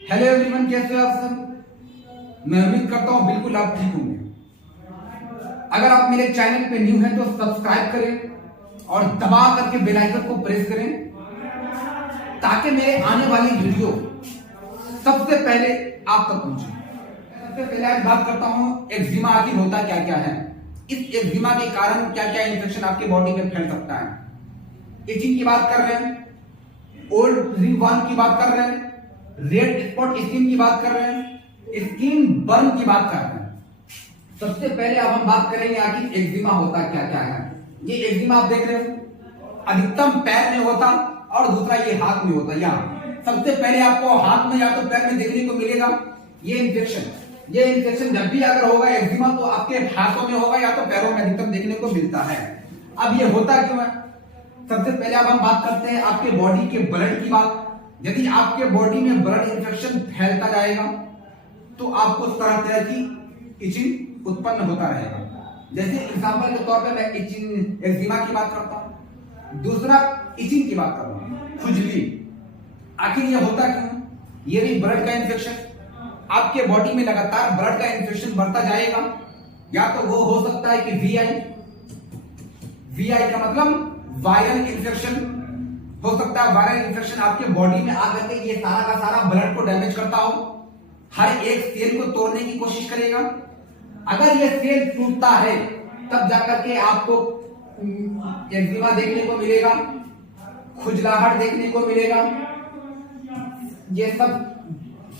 Hello everyone, कैसे हो आप सब। मैं उम्मीद करता हूँ बिल्कुल आप ठीक होंगे। अगर आप मेरे चैनल पे न्यू हैं तो सब्सक्राइब करें और दबा करके बेल आइकन को प्रेस करें ताकि मेरे आने वाली वीडियो सबसे पहले आप तक पहुंचे। सबसे पहले आज बात करता हूँ एक्जिमा आखिर होता क्या क्या है, इस एक्जिमा के कारण क्या क्या इन्फेक्शन आपके बॉडी में फैल सकता है। इचिंग की बात कर रहे हैं, ओल्ड रिंगवर्म की बात कर रहे हैं, रेड स्पॉट स्किन की बात कर रहे हैं, स्किन बर्न की बात कर रहे हैं। सबसे पहले अब हम बात करेंगे आखिर एक्जिमा होता क्या क्या है। ये एक्जिमा आप देख रहे हो, अधिकतम पैर में होता और दूसरा ये हाथ में होता। यहाँ सबसे पहले आपको हाथ में या तो पैर में देखने को मिलेगा ये इन्फेक्शन। ये इन्फेक्शन जब भी अगर होगा एक्जिमा तो आपके हाथों में होगा या तो पैरों में अधिकतम देखने को मिलता है। अब ये होता क्यों है, सबसे पहले अब हम बात करते हैं आपके बॉडी के ब्लड की बात। यदि आपके बॉडी में ब्लड इंफेक्शन फैलता जाएगा तो आपको तरह तरह की इचिंग उत्पन्न होता रहेगा। जैसे एग्जांपल के तौर पे मैं इचिंग एक्जिमा की बात करता हूं, दूसरा इचिंग की बात कर रहा हूं, खुजली। आखिर ये होता क्यों, ये भी ब्लड का इंफेक्शन। आपके बॉडी में लगातार ब्लड का इंफेक्शन बढ़ता जाएगा, या तो वो हो सकता है कि वीआई का मतलब वायरल इन्फेक्शन हो सकता है। वायरल इन्फेक्शन आपके बॉडी में आकर के ये सारा का सारा ब्लड को डैमेज करता हो, हर एक सेल को तोड़ने की कोशिश करेगा। अगर ये सेल टूटता है तब जाकर के आपको एक्जिमा देखने को मिलेगा, खुजलाहट देखने को मिलेगा, ये सब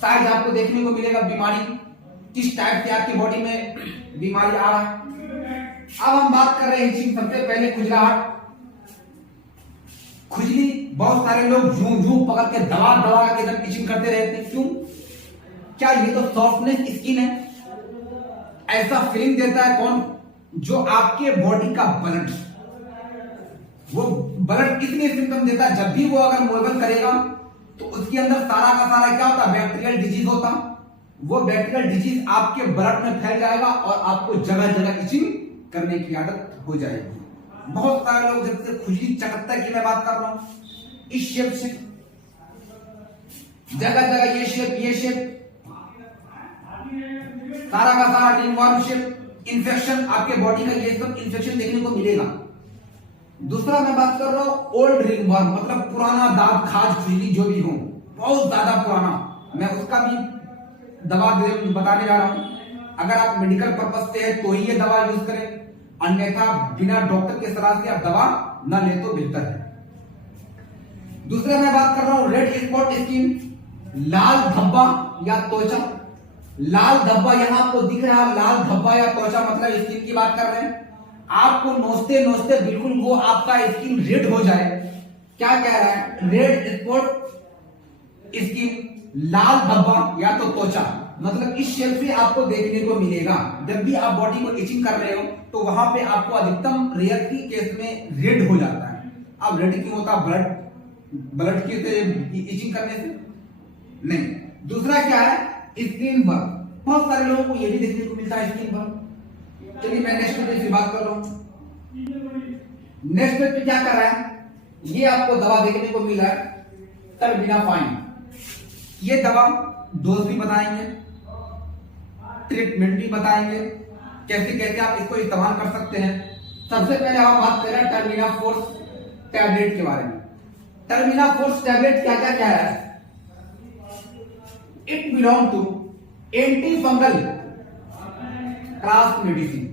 साइज आपको देखने को मिलेगा। बीमारी किस टाइप से आपकी बॉडी में बीमारी आ रहा है। अब हम बात कर रहे हैं इचिंग। सबसे पहले खुजलाहट, खुजली। बहुत सारे लोग झूम झूम पकड़ के दबा दबा के एकदम इचिंग करते रहते हैं। क्यों? क्या ये तो सॉफ्टनेस स्किन है? ऐसा फीलिंग देता है कौन? जो आपके बॉडी का ब्लड, वो ब्लड इसलिए सिम्टम देता है जब भी वो अगर मूवमेंट करेगा तो उसके अंदर सारा का सारा क्या होता है, बैक्टीरियल डिजीज होता। वो बैक्टीरियल डिजीज आपके ब्लड में फैल जाएगा और आपको जगह जगह इचिंग करने की आदत हो जाएगी। बहुत सारे लोग जब से खुजली चकत्ता की मैं बात कर रहा हूं, इस शेप से जगह जगह ये शेप सारा का सारा रिंगवर्म शेप इन्फेक्शन आपके बॉडी का ये सब इन्फेक्शन देखने को मिलेगा। दूसरा मैं बात कर रहा हूं ओल्ड रिंगवर्म, मतलब पुराना दांत खाज खुजली जो भी हो, बहुत ज्यादा पुराना, मैं उसका भी दवा बताने जा रहा हूं। अगर आप मेडिकल पर्पज से है तो ही ये दवा यूज करें, अन्यथा बिना डॉक्टर के सलाह से आप दवा न ले तो बेहतर है। दूसरा मैं बात कर रहा हूं रेड स्पॉट स्किन, लाल धब्बा या त्वचा। लाल धब्बा यहां आपको दिख रहा है, लाल धब्बा या त्वचा मतलब स्किन की बात कर रहे हैं। आपको नोचते नोचते बिल्कुल वो आपका स्किन रेड हो जाए। क्या कह रहा है, रेड स्पॉट स्किन, लाल धब्बा या तो त्वचा, मतलब इस शेप से आपको देखने को मिलेगा। जब भी आप बॉडी को इचिंग कर रहे हो तो वहां पे आपको अधिकतम रेयर की केस में रेड हो जाता है। अब रेड क्यों होता, ब्लड की इचिंग करने से नहीं। दूसरा क्या है, स्किन बर्न। बहुत सारे लोगों को ये भी देखने को मिलता है स्किन बर्न। चलिए मैं नेक्स्ट पे बात कर रहा हूं। नेक्स्ट पे क्या कर रहा है, ये आपको दवा देखने को मिला है टर्बिनाफाइन। ये दवा डोज भी बताएंगे, ट्रीटमेंट भी बताएंगे, कैसे कैसे आप इसको इस्तेमाल कर सकते हैं। सबसे पहले हम बात कर रहे हैं टर्बिनाफोर्स टैबलेट के बारे में। टर्बिनाफोर्स टैबलेट क्या क्या कह रहा है, it belong to anti fungal class medicine.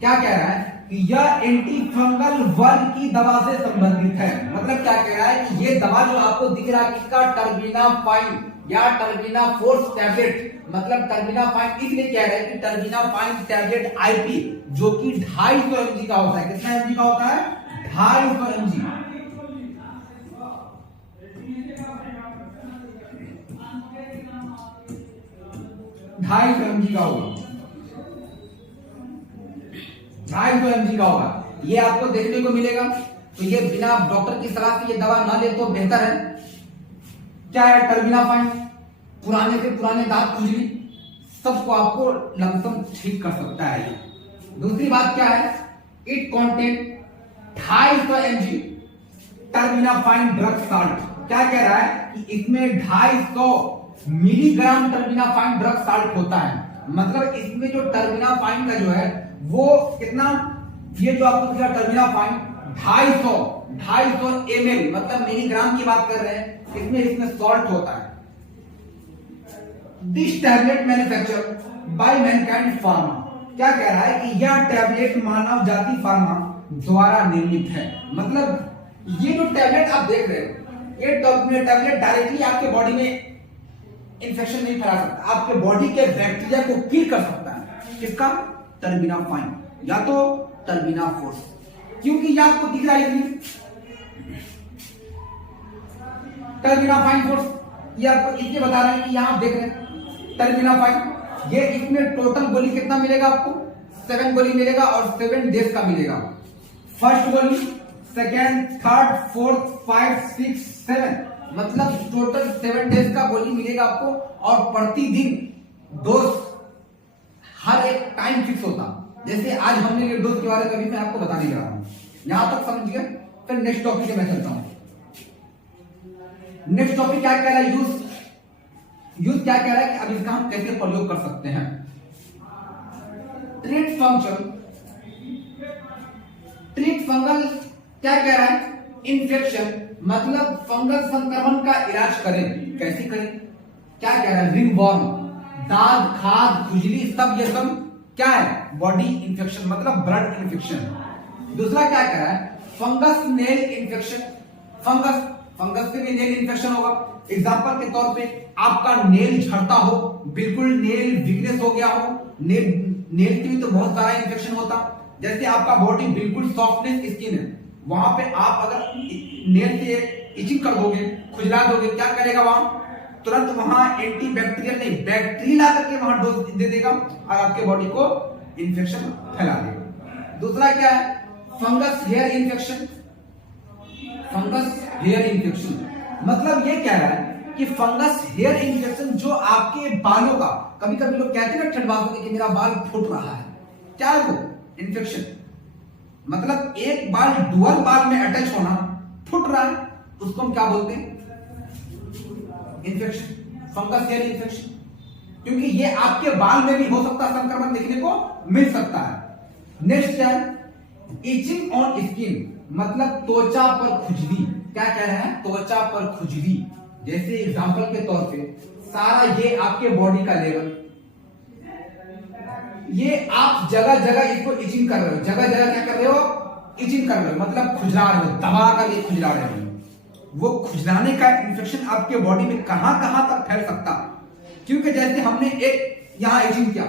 क्या कह रहा है कि यह एंटी फंगल वर्ग की दवा से संबंधित है। मतलब क्या कह रहा है कि ये दवा जो आपको दिख रहा है किसका, टर्बिनाफाइन या टर्बिनाफोर्स टैबलेट, मतलब टर्बिनाफाइन इसलिए कह रहे हैं कि टर्बिनाफाइन टैबलेट आईपी जो कि 250 mg का होता है। कितना mg का होता है, 250 mg। 250 mg का होगा, 250 mg का होगा। ये आपको देखने को मिलेगा। तो ये बिना डॉक्टर की सलाह से ये दवा ना ले तो बेहतर है। क्या है टर्बिनाफाइन, पुराने से पुराने दांत खुजली सबको आपको लमसम ठीक कर सकता है ये। दूसरी बात क्या है, it contain 250 mg terbinafine drug salt. क्या कह रहा है कि इसमें 250 मिलीग्राम टर्बिनाफाइन ड्रग साल्ट होता है। मतलब इसमें जो टर्बिनाफाइन का जो है वो कितना, ये जो आपको दिखा टर्बिनाफाइन 250 ml मतलब मिलीग्राम की बात कर रहे हैं, इसमें सॉल्ट होता है। This tablet manufacture by Mankind Pharma, क्या कह रहा है कि यह टैबलेट मानव जाति फार्मा द्वारा निर्मित है। मतलब ये जो टैबलेट आप देख रहे हो, ये टैबलेट डायरेक्टली आपके बॉडी में इंफेक्शन नहीं फैला सकता, आपके बॉडी के बैक्टीरिया को किल कर सकता है। किसका? टर्बिनाफाइन या तो टर्बिनाफोर्स, क्योंकि ये आपको दिख रहा है टर्बिनाफाइन फोर्स, ये आपको इसलिए बता रहे हैं कि यहां आप देख रहे हैं टर्बिनाफाइन, ये इसमें टोटल गोली कितना मिलेगा आपको? 7 गोली मिलेगा और 7 डेज का मिलेगा। फर्स्ट गोली, सेकेंड, थर्ड, फोर्थ, 5, 6, 7 मतलब टोटल 7 डेज का गोली मिलेगा आपको। और प्रतिदिन डोज हर एक टाइम फिक्स होता, जैसे आज हमने ये डोज के बारे में अभी मैं आपको बताने जा रहा हूं, यहां तक समझ गए। फिर नेक्स्ट टॉपिक में चलता हूं। नेक्स्ट टॉपिक क्या कह रहा है? यूज क्या कह रहा है कि अब इसका हम कैसे प्रयोग कर सकते हैं। ट्रीट फंगल क्या कह रहा है? इन्फेक्शन मतलब फंगल संक्रमण का इलाज करें। कैसे करें? क्या कह रहा है? रिंगवॉर्म, दाद, खाद, खुजली, सब ये सब क्या है? बॉडी इंफेक्शन मतलब ब्लड इन्फेक्शन। दूसरा क्या कह रहा है? फंगस नेल इन्फेक्शन, फंगस से भी नेल इन्फेक्शन होगा। एग्जांपल के तौर पे आपका नेल झड़ता हो, बिल्कुल नेल वीकनेस हो गया हो, नेल की भी तो बहुत सारा इन्फेक्शन होता। जैसे आपका बॉडी बिल्कुल सॉफ्टनेस स्किन है, वहां पे आप अगर नेल से इचिंग कर दोगे, खुजला दोगे, क्या करेगा? वहां तुरंत वहां एंटी बैक्टीरियल नहीं बैक्टीरिया ला करके वहां डोज दे देगा और आपके बॉडी को इन्फेक्शन फैला देगा। दूसरा क्या है? Fungus hair infection, fungus hair infection मतलब ये कह रहा है कि फंगस हेयर इन्फेक्शन जो आपके बालों का, कभी कभी लोग कहते हैं ना ठंड कि मेरा बाल फूट रहा है, क्या है वो? इन्फेक्शन। मतलब एक बाल डुअल बाल में अटैच होना, फूट रहा है, उसको हम क्या बोलते हैं? Infection, fungus hair infection. क्योंकि ये आपके बाल में भी हो सकता है, संक्रमण देखने को मिल सकता है। नेक्स्ट क्या है? इचिंग ऑन स्किन मतलब त्वचा पर खुजली। क्या कह रहे हैं? त्वचा पर खुजली। जैसे एग्जांपल के तौर पे सारा ये आपके बॉडी का लेवल, ये आप जगह जगह इसको इचिंग कर रहे हो, जगह जगह क्या कर रहे हो? इचिंग कर रहे हो, मतलब खुजला रहे हो, दबा कर ये खुजला रहे हो। वो खुजलाने का इन्फेक्शन आपके बॉडी में कहां कहां तक फैल सकता? क्योंकि जैसे हमने एक यहां इचिंग किया,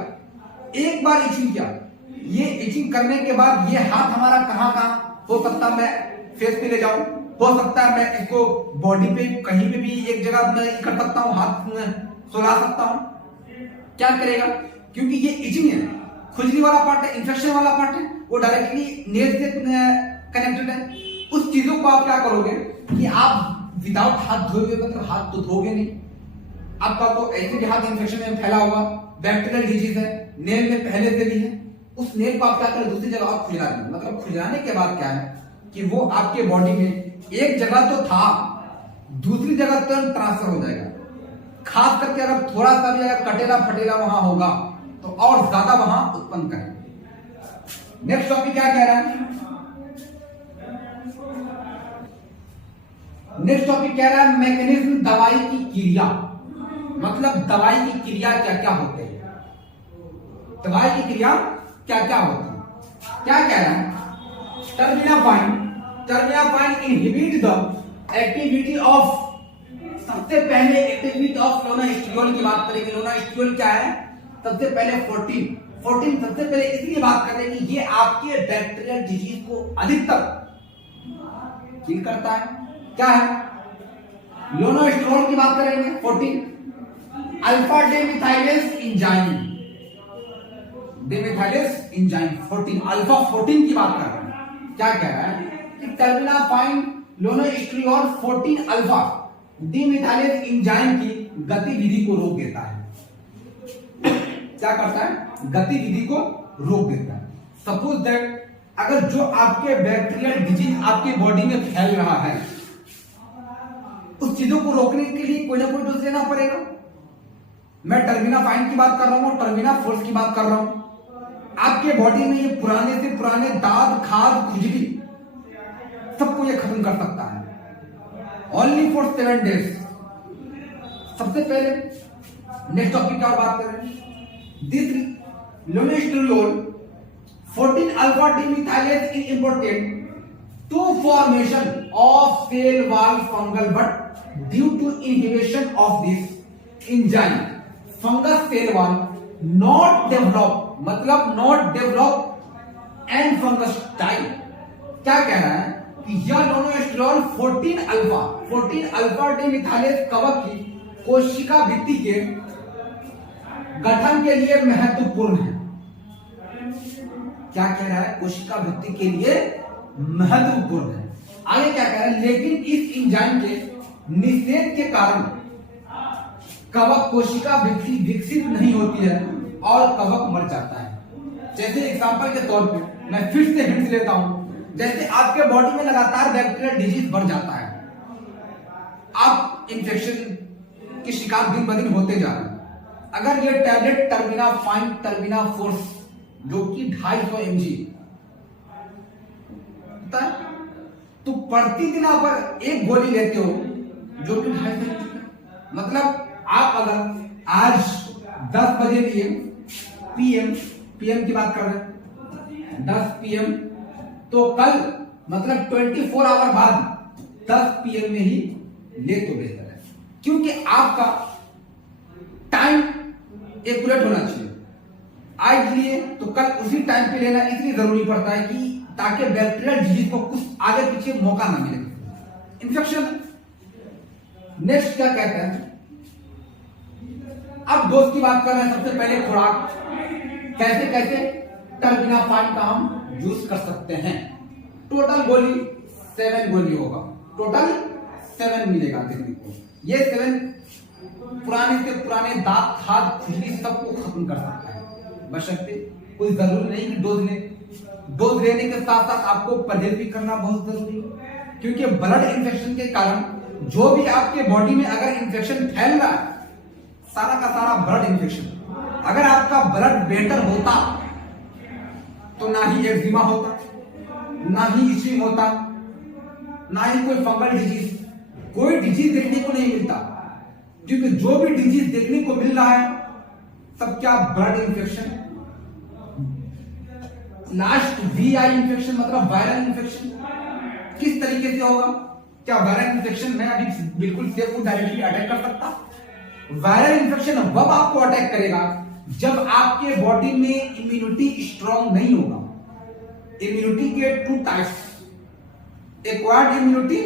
एक बार इचिंग किया, ये इचिंग करने के बाद ये हाथ हमारा कहां कहां हो सकता? मैं फेस पे ले जाऊं, हो सकता है मैं इसको बॉडी पे कहीं पे भी एक जगह मैं कर सकता हूं, हाथ में सुला सकता हूं। क्या करेगा? क्योंकि ये इचिंग है, खुजली वाला पार्ट है, इन्फेक्शन वाला पार्ट है, वो डायरेक्टली नेल से कनेक्टेड है। उस चीजों को आप क्या करोगे कि आप विदाउट हाथ धोए हुए, मतलब हाथ तो धोगे नहीं, आपका तो ऐसे भी हाथ इन्फेक्शन में फैला हुआ, बैक्टीरियल डिजीज है, नेल में पहले से भी है, उस नेल को आप क्या करें? दूसरी जगह आप खुजला दें। मतलब खुजलाने के बाद क्या है कि वो आपके बॉडी में एक जगह तो था, दूसरी जगह तुरंत ट्रांसफर हो जाएगा। खास करके अगर थोड़ा सा भी अगर कटेला फटेला वहां होगा तो और ज्यादा वहां उत्पन्न करें। नेक्स्ट टॉपिक क्या कह रहा है? नेक्स्ट टॉपिक कह रहा है मैकेनिज्म, दवाई की क्रिया। मतलब दवाई की क्रिया क्या क्या होते हैं, दवाई की क्रिया क्या क्या होती है। क्या कह रहा है? टर्बिनाफाइन इनहिबिट द एक्टिविटी ऑफ, सबसे पहले एक्टिविटी ऑफ लोनास्टियोल की बात करेंगे। लोनास्टियोल क्या है? सबसे पहले 14 सबसे पहले इसलिए बात कर रहे हैं कि ये आपके बैक्टीरियल डिजीज को अधिकतर किल करता है। क्या है? लोनास्टियोल की बात करेंगे 14, अल्फा डेमिथाइलेज एंजाइम, डेमिथाइलेज एंजाइम 14, अल्फा 14 की बात कर रहे हैं। क्या कह रहा है कि टर्बिनाफाइन लोनास्टियोल 14 अल्फा डिमिथाइलेज एंजाइम की गतिविधि को रोक देता है। क्या करता है? गतिविधि को रोक देता है। सपोज दैट अगर जो आपके बैक्टीरियल डिजीज आपके बॉडी में फैल रहा है, उस चीजों को रोकने के लिए कोई ना कोई डोज लेना पड़ेगा। मैं टर्मिना फाइन की बात कर रहा हूं, टर्मिना फोर्स की बात कर रहा हूं। आपके बॉडी में ये पुराने से पुराने दाद, खाद, खुजली सबको ये खत्म कर सकता है। Only for 7 days। सबसे पहले नेक्स्ट टॉपिक की बात करें। This lanosterol 14 alpha demethylase is important to formation of cell wall fungal, but due to inhibition of this enzyme fungus cell wall not develop, मतलब not develop and fungus die। क्या कह रहा है कि यह लोनेस्टेरोल 14 अल्फा डिमिथाइलेज कवक की कोशिका भित्ति के गठन के लिए महत्वपूर्ण है। क्या कह रहा है? कोशिका भित्ति के लिए महत्वपूर्ण है। आगे क्या कह रहा है? लेकिन इस एंजाइम के निषेध के कारण कवक कोशिका भित्ति विकसित नहीं होती है और कवक मर जाता है। जैसे एग्जांपल के तौर पे मैं फिर से हिंट लेता हूं। जैसे आपके बॉडी में लगातार बैक्टीरियल डिजीज बढ़ जाता है, आप इंफेक्शन के शिकार दिन ब दिन होते जा रहे हैं। अगर ये tablet terminal fine, terminal force जो कि 250 mg तो प्रतिदिन आप एक गोली लेते हो जो कि 250 mg, मतलब आप अगर आज 10 बजे लिए पीएम की बात कर रहे हैं 10 PM, तो कल मतलब 24 आवर बाद 10 PM में ही ले तो बेहतर है, क्योंकि आपका टाइम एक्यूरेट होना चाहिए। आज लिए तो कल उसी टाइम पे लेना इसलिए जरूरी पड़ता है कि ताकि बैक्टीरियल डिजीज को कुछ आगे पीछे मौका ना मिले इंफेक्शन। नेक्स्ट क्या कहते हैं? अब डोज की बात कर रहे हैं। सबसे पहले खुराक, कैसे कैसे टर्मिना फाइन का हम यूज कर सकते हैं। टोटल गोली 7 गोली होगा, टोटल 7 मिलेगा देखने को। ये 7 पुराने से पुराने दांत, खाद, खुजली सबको खत्म कर सकता है। बशर्ते कोई जरूरी नहीं कि डोज लेने के साथ साथ आपको परहेज भी करना बहुत जरूरी है, क्योंकि ब्लड इंफेक्शन के कारण जो भी आपके बॉडी में अगर इंफेक्शन फैल रहा है, सारा का सारा ब्लड इंफेक्शन, अगर आपका ब्लड बेटर होता तो ना ही एक्जिमा होता, ना ही इचिंग होता, ना ही कोई फंगल डिजीज, कोई डिजीज देखने को नहीं मिलता। क्योंकि जो भी डिजीज देखने को मिल रहा है सब क्या? Blood infection, last VI infection, मतलब वायरल इंफेक्शन। किस तरीके से होगा? क्या वायरल इंफेक्शन मैं अभी बिल्कुल सेफ को डायरेक्टली अटैक कर सकता? वायरल इन्फेक्शन वब आपको अटैक करेगा जब आपके बॉडी में इम्यूनिटी स्ट्रांग नहीं होगा। इम्यूनिटी के 2 टाइप्स, एक्वायर्ड इम्यूनिटी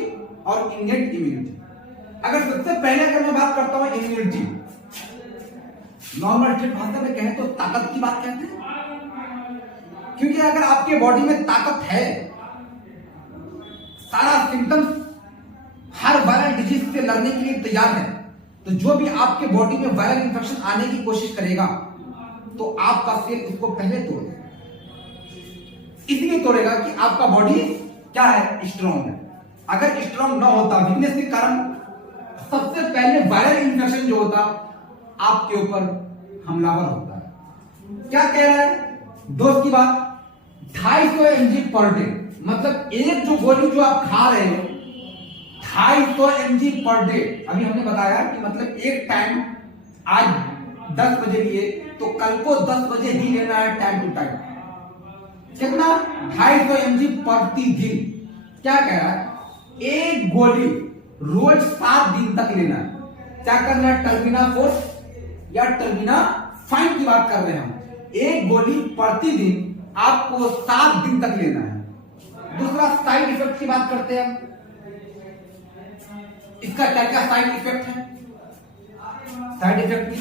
और इनेट इम्यूनिटी। अगर सबसे पहले अगर मैं बात करता हूं इम्यूनिटी, नॉर्मल ठेठ भाषा में कहें तो ताकत की बात कहते हैं। क्योंकि अगर आपके बॉडी में ताकत है, सारा सिम्टम्स हर वायरल डिजीज से लड़ने के लिए तैयार है, तो जो भी आपके बॉडी में वायरल इंफेक्शन आने की कोशिश करेगा तो आपका सेल उसको पहले तोड़ देगा। इसलिए तोड़ेगा कि आपका बॉडी क्या है? स्ट्रांग है। अगर स्ट्रांग ना होता, वीकनेस के कारण सबसे पहले वायरल इंफेक्शन जो होता आपके ऊपर हमलावर होता है। क्या कह रहा है? डोज की बात 250 mg पर डे, मतलब एक जो गोली जो आप खा रहे हो 250 mg पर डे। अभी हमने बताया कि मतलब एक टाइम आज 10 बजे लिए तो कल को 10 बजे ही लेना है, टाइम टू टाइम। कितना? 250 mg प्रतिदिन। क्या कह रहा है? एक गोली रोज 7 दिन तक लेना है। क्या करना है? टर्मिना फोर्स या टर्मिना फाइन की बात कर रहे हैं हम। एक गोली प्रतिदिन आपको 7 दिन तक लेना है। दूसरा साइड इफेक्ट की बात करते हैं। इसका क्या क्या साइड इफेक्ट है? साइड इफेक्ट की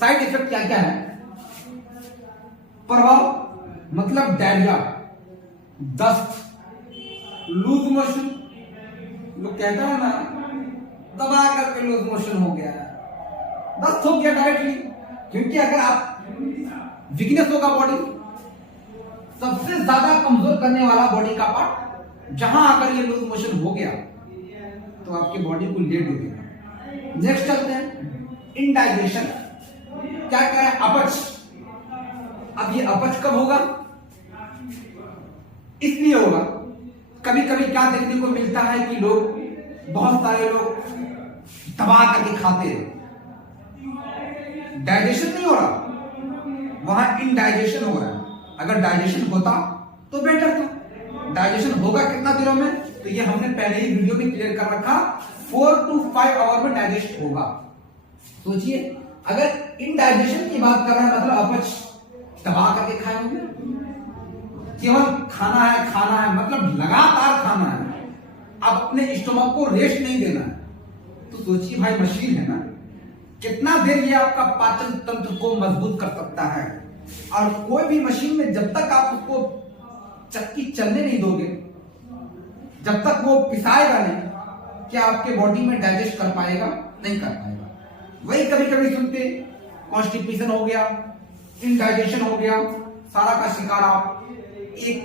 साइड इफेक्ट क्या क्या है? प्रभाव मतलब डायरिया, दस्त, लूज मोशन। लोग कहते हैं ना दबा करके लूज मोशन हो गया, दस्त हो गया डायरेक्टली। क्योंकि अगर आप वीकनेस होगा बॉडी, सबसे ज्यादा कमजोर करने वाला बॉडी का पार्ट, जहां अगर ये लूज मोशन हो गया तो आपके बॉडी को ले डूबेगा। नेक्स्ट चलते हैं इंडाइजेशन। क्या कह रहा है? अपच। अब ये अपच कब होगा? इसलिए होगा, कभी कभी क्या देखने को मिलता है कि लोग, बहुत सारे लोग दबा करके खाते हैं, डाइजेशन नहीं हो रहा, वहां इनडाइजेशन हो रहा है। अगर डाइजेशन होता तो बेटर था। डाइजेशन होगा कितना दिनों में? तो ये हमने पहले ही वीडियो में क्लियर कर रखा, 4 to 5 आवर में डाइजेस्ट होगा। सोचिए, अगर इनडाइजेशन की बात कर रहे हैं, मतलब अपच दबा करके खाए होंगे, केवल खाना है, मतलब लगातार खाना है, अब अपने स्टोमक को रेस्ट नहीं देना है। तो सोचिए भाई, मशीन है ना, कितना देर ये आपका पाचन तंत्र को मजबूत कर सकता है। और कोई भी मशीन में जब तक आप उसको चक्की चलने नहीं दोगे, जब तक वो पिसाएगा नहीं, क्या आपके बॉडी में डाइजेस्ट कर पाएगा? नहीं कर पाएगा। वही कभी कभी सुनते, कॉन्स्टिपेशन हो गया, इनडाइजेशन हो गया, सारा का शिकार आप एक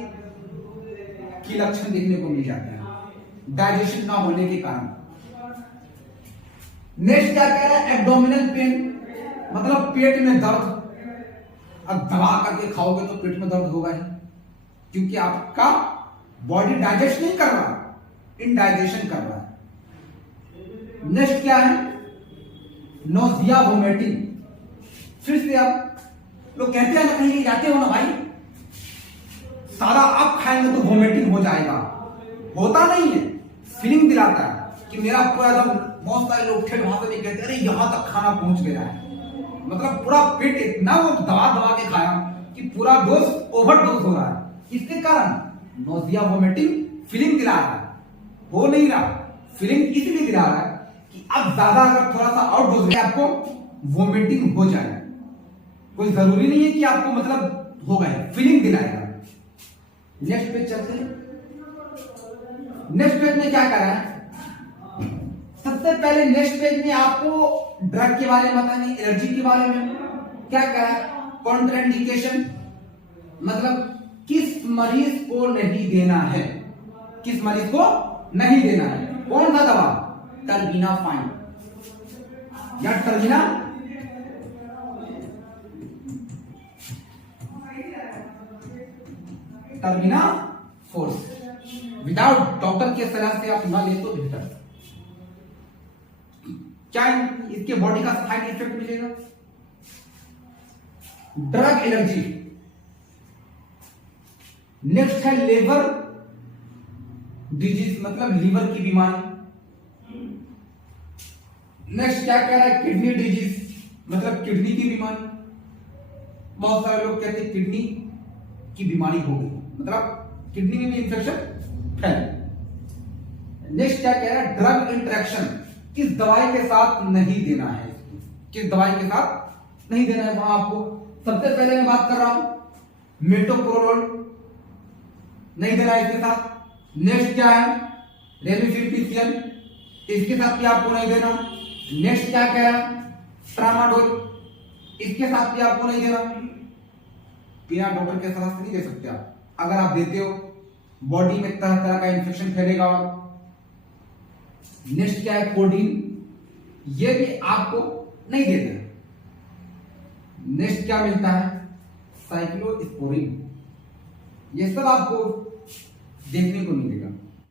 की लक्षण देखने को मिल जाते हैं, डाइजेशन ना होने के कारण। नेक्स्ट क्या कह रहा है? एब्डोमिनल पेन, मतलब पेट में दर्द। अब दबा करके खाओगे तो पेट में दर्द होगा ही, क्योंकि आपका बॉडी डाइजेस्ट नहीं कर रहा, इनडाइजेशन कर रहा है। नेक्स्ट क्या है? Nausea, vomiting. फिर से आप लोग कहते हैं ना, कहीं जाते हो ना भाई, सारा आप खाएंगे तो वोमिटिंग हो जाएगा। होता नहीं है, फीलिंग दिलाता है कि मेरा पूरा एकदम, बहुत सारे लोग ठेठ भाषा में कहते हैं अरे यहां तक खाना पहुंच गया है, मतलब पूरा पेट इतना वो दबा दबा के खाया कि पूरा डोज ओवरडोज हो रहा है। इसके कारण नोजिया, वोमिटिंग फीलिंग दिला रहा है, हो नहीं रहा। फीलिंग इसलिए दिला रहा है कि अब ज्यादा अगर थोड़ा सा और डोज है, आपको वोमिटिंग हो जाए। कोई जरूरी नहीं है कि आपको मतलब हो गए, फीलिंग दिलाएगा। नेक्स्ट पेज चलते हैं। नेक्स्ट पेज में क्या करा है? सबसे पहले नेक्स्ट पेज में आपको ड्रग के बारे में बताना, एलर्जी के बारे में क्या करा है? कॉन्ट्राइंडिकेशन, मतलब किस मरीज को नहीं देना है, किस मरीज को नहीं देना है। कौन सा दवा? टर्बिनाफाइन या टर्बिना फोर्स। विदाउट डॉक्टर के सलाह से आप ना ले तो बेहतर। क्या इसके बॉडी का साइड इफेक्ट मिलेगा? Drug allergy. नेक्स्ट है लिवर डिजीज, मतलब लीवर की बीमारी। नेक्स्ट क्या कह रहा है? किडनी डिजीज, मतलब किडनी की बीमारी। बहुत सारे लोग कहते हैं किडनी की बीमारी हो गई, मतलब किडनी में भी इंफेक्शन फैल। नेक्स्ट क्या कह रहा है? ड्रग इंटरेक्शन, किस दवाई के साथ नहीं देना है, किस दवाई के साथ नहीं देना है वहां आपको। सबसे पहले मैं बात कर रहा हूं मेटोप्रोलोल, नहीं देना है इसके साथ। नेक्स्ट क्या है? रेमिफिपिसियन, इसके साथ भी आपको नहीं देना। नेक्स्ट क्या कह रहा है? ट्रामाडोल, इसके साथ भी आपको नहीं देना। बिना डॉक्टर के सलाह से नहीं दे सकते आप। अगर आप देते हो, बॉडी में तरह तरह का इंफेक्शन फैलेगा। नेक्स्ट क्या है? कोडीन, ये भी आपको नहीं देना। नेक्स्ट क्या मिलता है? साइक्लोस्पोरिन, ये सब आपको देखने को मिलेगा।